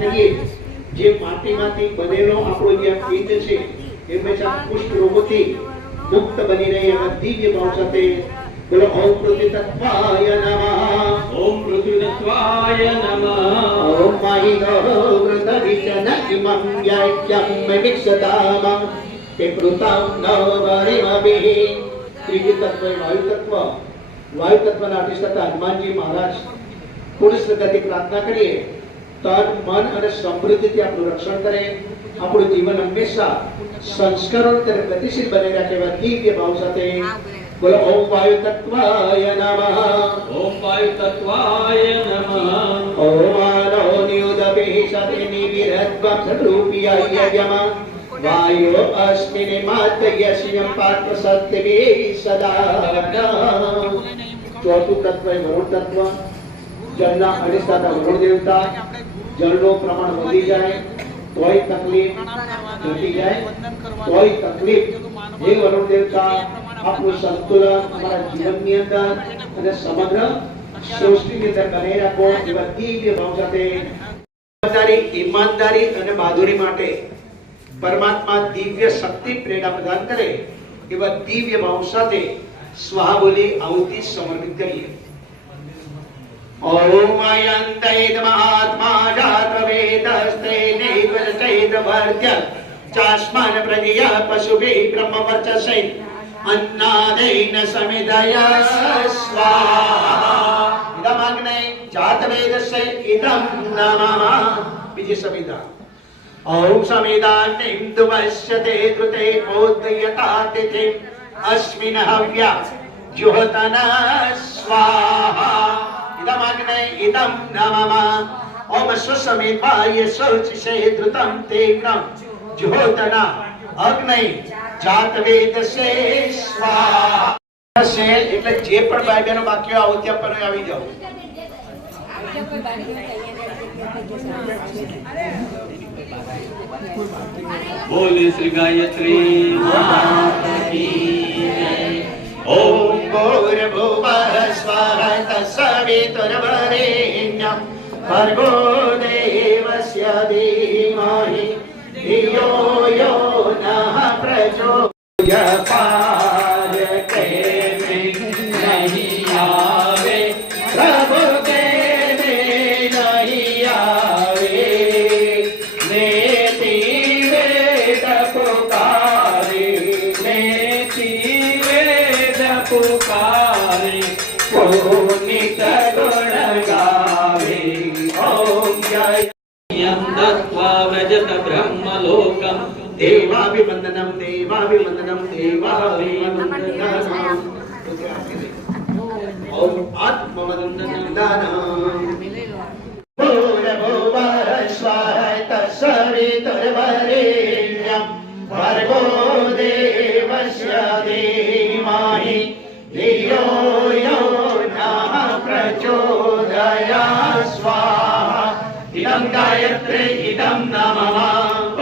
કરીએ જે માટીમાંથી બનેલો આપણો જે પિંડ છે એ હંમેશા કુષ્ઠ રોગોથી મુક્ત બની રહે એવા દિવ્ય ભાવ સાથે બોલો ઓમ પૃથ્વી તત્વાય નમઃ ઓમ પૃથ્વી તત્વાય નમઃ ઓમ માહિનો વૃતવિચન ઇમં યજ્ઞમ વિક્ષતામ પિતૃતામ નવરિમભિ ત્રીજી તત્વ વાયુ તત્વના અધિષ્ઠાતા હનુમાનજી મહારાજ પુરુષ ગતિ પ્રાર્થના કરીએ તન મન અને સમૃદ્ધિથી આપણું રક્ષણ કરે આપણું જીવન હંમેશા સંસ્કારો અને ગતિશીલ બની રાખે એવા દિવ્ય ભાવ સાથે બોલો ઓમ વાયુ તત્વાય નમઃ ઓમ વાયુ તત્વાય નમઃ ઓમ આનો નિયુદભિ સદે નિવિરદ્વમ સદરૂપિયાય યમ વાયો અસ્મિને માતયસ્યમ પાત્ર સત્યવે સદા ચોથું તત્વ એ વરુણ તત્વ જળના અધિષ્ઠાતા વરુણ દેવતા જળનું પ્રમાણ વધી જાય તોય તકલીફ ઘટી જાય તોય તકલીફ હે વરુણ દેવતા આપણું સંતુલન અમારા જીવનની અંદર અને સમગ્ર સૃષ્ટિની અંદર બનાવી રાખો એવા દિવ્ય ભાવ સાથે ઈમાનદારી અને બહાદુરી માટે પરમાત્મા દિવ્ય શક્તિ પ્રેરણા પ્રદાન કરે એવા દિવ્ય ભાવ સાથે સ્વાહા બોલી આહુતિ સમર્પિત કરીએ ઓમ અયંતૈત મહાત્મા જાત વેદસ્તે નૈવચૈત વર્ત્ય ચાસ્માન પ્રજ્ઞા પશુભિ બ્રહ્મ વર્ચસે अन्नादेन समिदय स्वाहा इदम अग्ने जात वेदस्य इदम नमः बीजी समिदा ओम समिदान्निं दुवस्यते कृते ओदयतातिथि अस्मिन् हव्या जुहतन स्वाहा इदम अग्ने इदम नमः ओम स्वसमिदाय शौचिषे धृतं तीव्रं जुहतना अग्नि जात वेदसे स्वाहा से એટલે જે પણ ભાઈ બહેનો બાકી આવો ત્યાં પર આવી જાઓ બોલે શ્રી ગાયત્રી માતા કી જય ઓમ ભૂર્ભુવઃ સ્વઃ તત્સવિતુર્વરેણ્યં ભર્ગો દેવસ્ય ધીમહિ धियो यो नः प्रचोदयात् के नहीं आवे प्रभु के नहीं आवे नेति वेद पुकारे नेति वेद पुकारे पुनीत गुण गावे ओम जय यं दत्वा व्रजत ब्रह्मलोकं देवाभिवन्दनं देवाभिवन्दनं देवाभिवन्दनं ओम आत्मवन्दनं भूर्भुवः स्वः तत्सवितुर्वरेण्यं भर्गो देवस्य धीमहि धियो यो नः प्रचोदयात् स्वाहा इदं गायत्री इदं नमः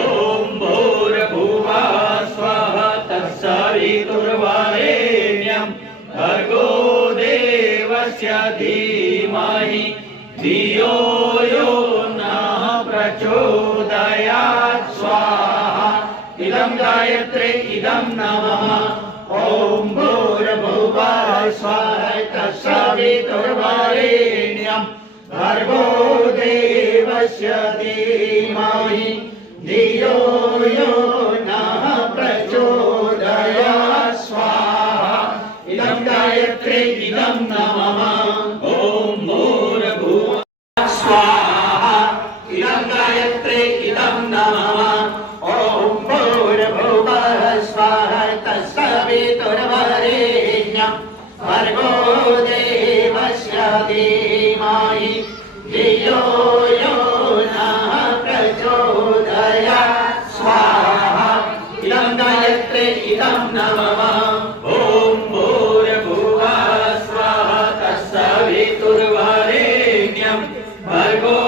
ओम भूर्भुवः स्वः तत्सवितुर्वरेण्यं भर्गो देवस्य धीमहि धियो यो नः प्रचोदयात् स्वाहा इदं गायत्री इदं नमः ओम भूर्भुवः स्वः तत्सवितुर्वरेण्यं भर्गो देवस्य धीमहि धियो यो नः प्रचोदयात् स्वाहा इदं गायत्री इदं नमः ओम भूर्भुवः स्वाहा इदं गायत्री इदं नमः ओम भूर्भुवः स्वः तत्सवितुर्वरेण्यं भर्गो देवस्य धीमहि धियो यो नः प्रचोदयात् स्वाहा इदं गायत्री इदं नमः ओम भूर्भुवः स्वः तत्सवितुर्वरेण्यं भर्गो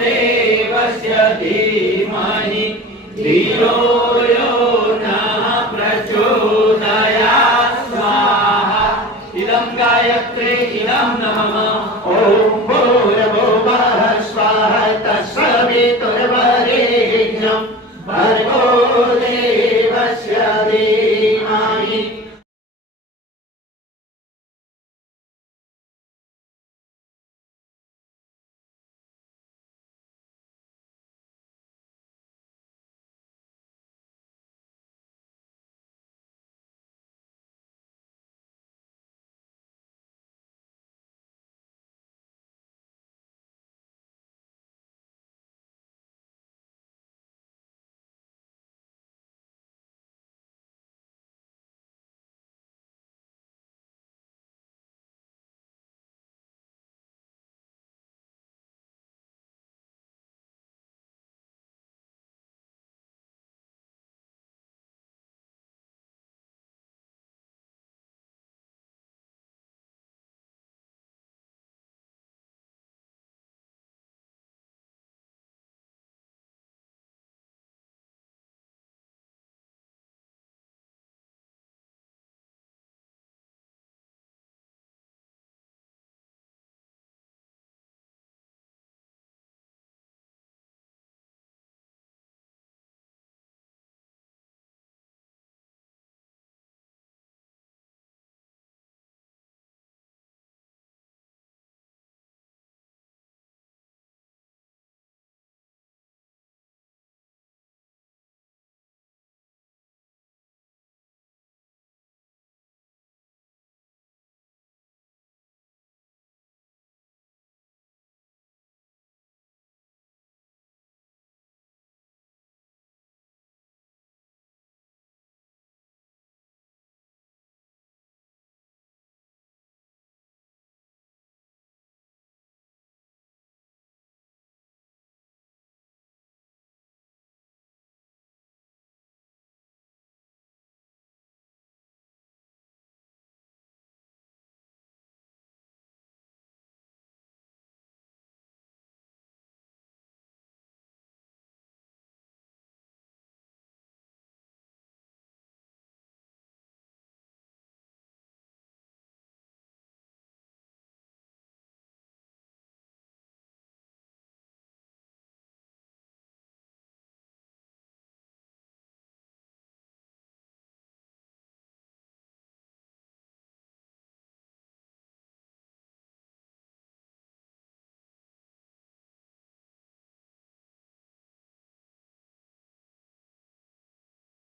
देवस्य धीमहि धियो